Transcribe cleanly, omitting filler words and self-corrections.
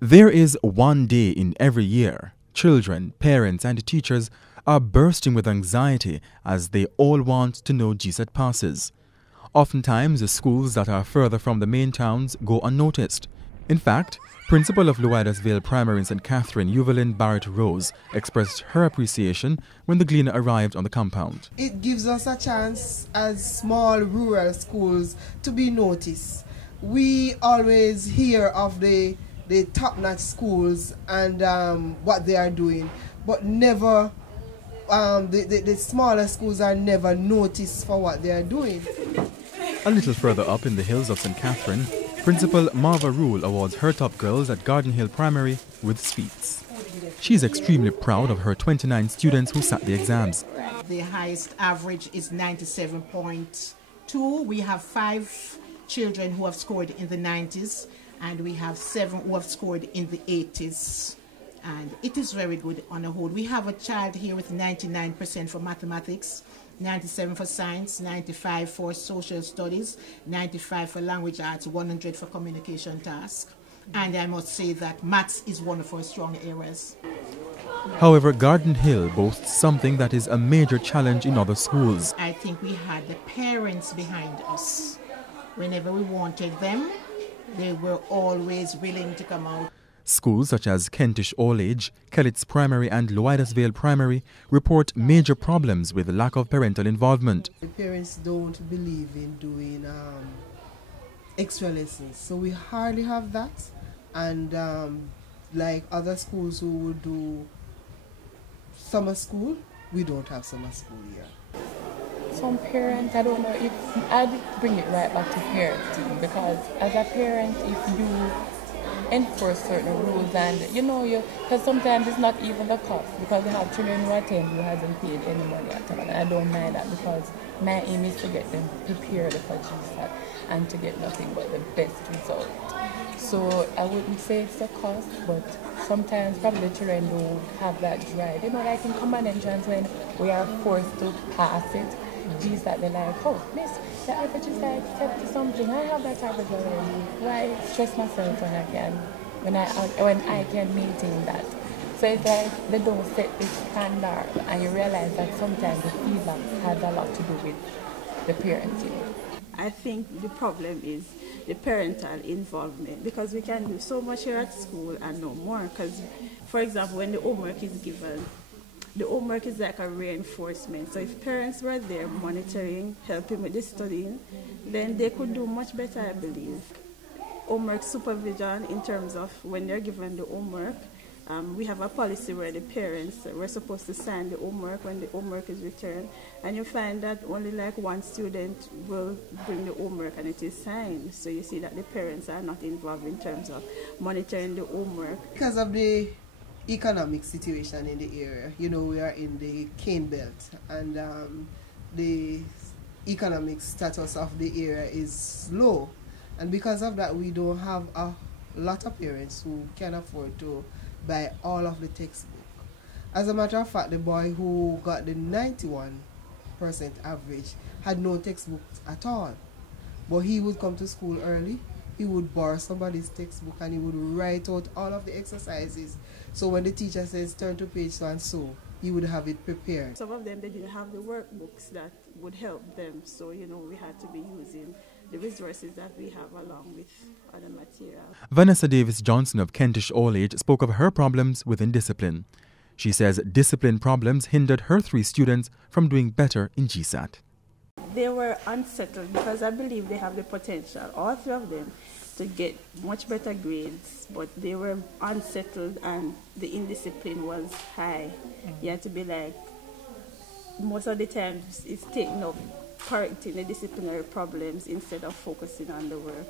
There is one day in every year. Children, parents and teachers are bursting with anxiety as they all want to know GSAT passes. Oftentimes, the schools that are further from the main towns go unnoticed. In fact, Principal of Loydasville Primary in St. Catherine, Evelyn Barrett Rose, expressed her appreciation when the Gleaner arrived on the compound. It gives us a chance as small rural schools to be noticed. We always hear of the top-notch schools and what they are doing, but never, the smaller schools are never noticed for what they are doing. A little further up in the hills of St. Catherine, Principal Marva Rule awards her top girls at Garden Hill Primary with sweets. She is extremely proud of her 29 students who sat the exams. The highest average is 97.2. We have 5 children who have scored in the 90s, and we have 7 who have scored in the 80s. And it is very good on the whole. We have a child here with 99% for mathematics, 97 for science, 95 for social studies, 95 for language arts, 100 for communication tasks. And I must say that maths is one of our strong areas. However, Garden Hill boasts something that is a major challenge in other schools. I think we had the parents behind us. Whenever we wanted them, they were always willing to come out. Schools such as Kentish All Age, Kellitts Primary and Loydasville Primary report major problems with lack of parental involvement. The parents don't believe in doing extra lessons, so we hardly have that. And like other schools who would do summer school, we don't have summer school here. Some parents, I don't know if I'd bring it right back to parenting, because as a parent, if you enforce certain rules and because sometimes it's not even the cost, because we have children who attend who hasn't paid any money at all, and I don't mind that because my aim is to get them prepared for GSAT and to get nothing but the best result. So I wouldn't say it's the cost, but sometimes probably the children don't have that drive. Like in common entrance when we are forced to pass it, GSAT, they're like, oh, miss, the average is like 70 something. I have that average already. Why stress myself when I can maintain that? So it's like they don't set the standard, and you realize that sometimes the feedback has a lot to do with the parenting. I think the problem is the parental involvement, because we can do so much here at school and no more. Because, for example, when the homework is given, the homework is like a reinforcement. So if parents were there monitoring, helping with the studying, then they could do much better, I believe. Homework supervision in terms of when they're given the homework. We have a policy where the parents were supposed to sign the homework when the homework is returned, and you find that only like one student will bring the homework and it is signed. So you see that the parents are not involved in terms of monitoring the homework. Because of the economic situation in the area, we are in the cane belt, and the economic status of the area is low, and because of that we don't have a lot of parents who can afford to buy all of the textbook. As a matter of fact, the boy who got the 91% average had no textbooks at all, but he would come to school early, he would borrow somebody's textbook, and he would write out all of the exercises. So when the teacher says turn to page so and so, he would have it prepared. Some of them, they didn't have the workbooks that would help them, so we had to be using the resources that we have along with other material. Vanessa Davis Johnson of Kentish All Age spoke of her problems within discipline. She says discipline problems hindered her 3 students from doing better in GSAT. They were unsettled because I believe they have the potential, all 3 of them, to get much better grades, but they were unsettled and the indiscipline was high. You had to be like, most of the times it's taking up correcting the disciplinary problems instead of focusing on the work.